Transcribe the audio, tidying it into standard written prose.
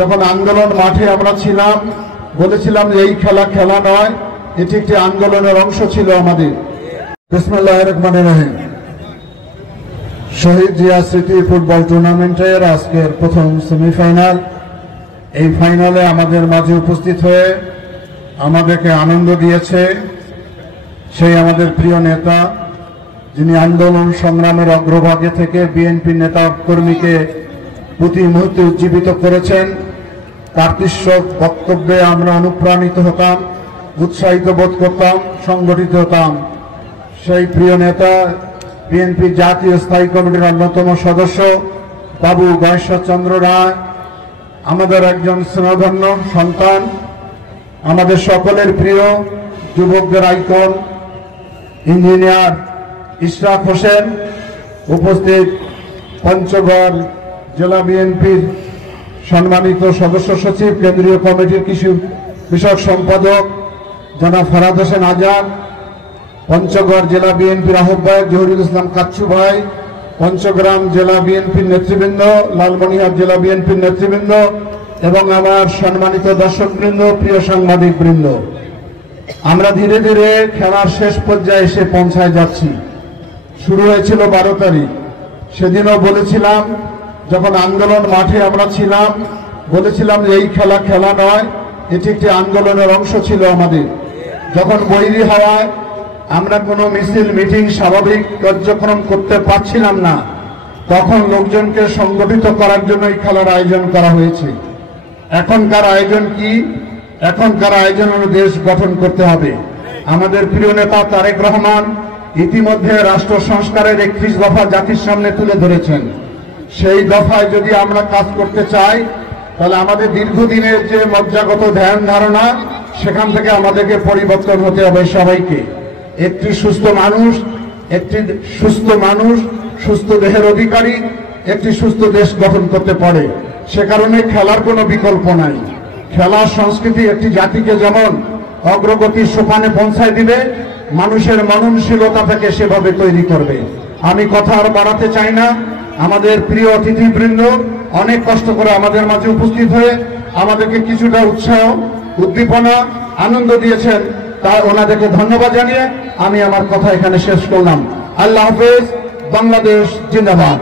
যখন আন্দোলন মাঠে আমরা ছিলাম, বলেছিলাম যে এই খেলা খেলা নয়, এটি একটি আন্দোলনের অংশ ছিল আমাদের। বিসমিল্লাহির রহমানির রহিম। শহীদ জিয়া স্মৃতি ফুটবল টুর্নামেন্টের আজকের প্রথম সেমিফাইনাল। এই ফাইনালে আমাদের মাঝে উপস্থিত হয়ে আমাদেরকে আনন্দ দিয়েছে সেই আমাদের প্রিয় নেতা, যিনি আন্দোলন সংগ্রামের অগ্রভাগে থেকে বিএনপি নেতা কর্মীকে প্রতি মুহূর্তে উজ্জীবিত করেছেন। তার দৃশ্য বক্তব্যে আমরা অনুপ্রাণিত হতাম, উৎসাহিত বোধ করতাম, সংগঠিত হতাম। সেই প্রিয় নেতা, বিএনপি জাতীয় স্থায়ী কমিটির অন্যতম সদস্য বাবু গয়েশ্বরচন্দ্র রায়, আমাদের একজন স্নেহধন্য সন্তান, আমাদের সকলের প্রিয় যুবকদের আইকন ইঞ্জিনিয়ার ইশরাক হোসেন, উপস্থিত পঞ্চগড় জেলা বিএনপির সম্মানিত সদস্য সচিব, কেন্দ্রীয় কমিটির কৃষি বিষয়ক সম্পাদক জনাব ফরহাদ হোসেন আজাদ, পঞ্চগড় জেলা বিএনপির আহ্বায়ক জহিরুল ইসলাম কাচ্চু ভাই, পঞ্চগ্রাম জেলা বিএনপির নেতৃবৃন্দ, লালমনিরহাট জেলা বিএনপির নেতৃবৃন্দ এবং আমার সম্মানিত দর্শকবৃন্দ, প্রিয় সাংবাদিক বৃন্দ, আমরা ধীরে ধীরে খেলার শেষ পর্যায়ে এসে পৌঁছায় যাচ্ছি। শুরু হয়েছিল 12 তারিখ। সেদিনও বলেছিলাম, যখন আন্দোলন মাঠে আমরা ছিলাম, বলেছিলাম যে এই খেলা খেলা নয়, এটি একটি আন্দোলনের অংশ ছিল আমাদের। যখন বৈরী হওয়ায় আমরা কোনো মিছিল মিটিং স্বাভাবিক কার্যক্রম করতে পারছিলাম না, তখন লোকজনকে সংগঠিত করার জন্য এই খেলার আয়োজন করা হয়েছে। এখনকার আয়োজন কি? এখনকার আয়োজন হলো দেশ গঠন করতে হবে। আমাদের প্রিয় নেতা তারেক রহমান ইতিমধ্যে রাষ্ট্র সংস্কারের 31 দফা জাতির সামনে তুলে ধরেছেন। সেই দফায় যদি আমরা কাজ করতে চাই, তাহলে আমাদের দীর্ঘদিনের যে মজ্জাগত ধ্যান ধারণা, সেখান থেকে আমাদেরকে পরিবর্তন হতে হবে সবাইকে। একটি সুস্থ মানুষ সুস্থ দেহের অধিকারী, একটি সুস্থ দেশ গঠন করতে পারে। সে কারণে খেলার কোনো বিকল্প নাই। খেলার সংস্কৃতি একটি জাতিকে যেমন অগ্রগতির সোপানে পৌঁছায় দিবে, মানুষের মননশীলতা থেকে সেভাবে তৈরি করবে। আমি কথা আর বাড়াতে চাই না। আমাদের প্রিয় অতিথিবৃন্দ অনেক কষ্ট করে আমাদের মাঝে উপস্থিত হয়ে আমাদেরকে কিছুটা উৎসাহ, উদ্দীপনা, আনন্দ দিয়েছেন, তা ওনাদেরকে ধন্যবাদ জানিয়ে আমি আমার কথা এখানে শেষ করলাম। আল্লাহ হাফেজ। বাংলাদেশ জিন্দাবাদ।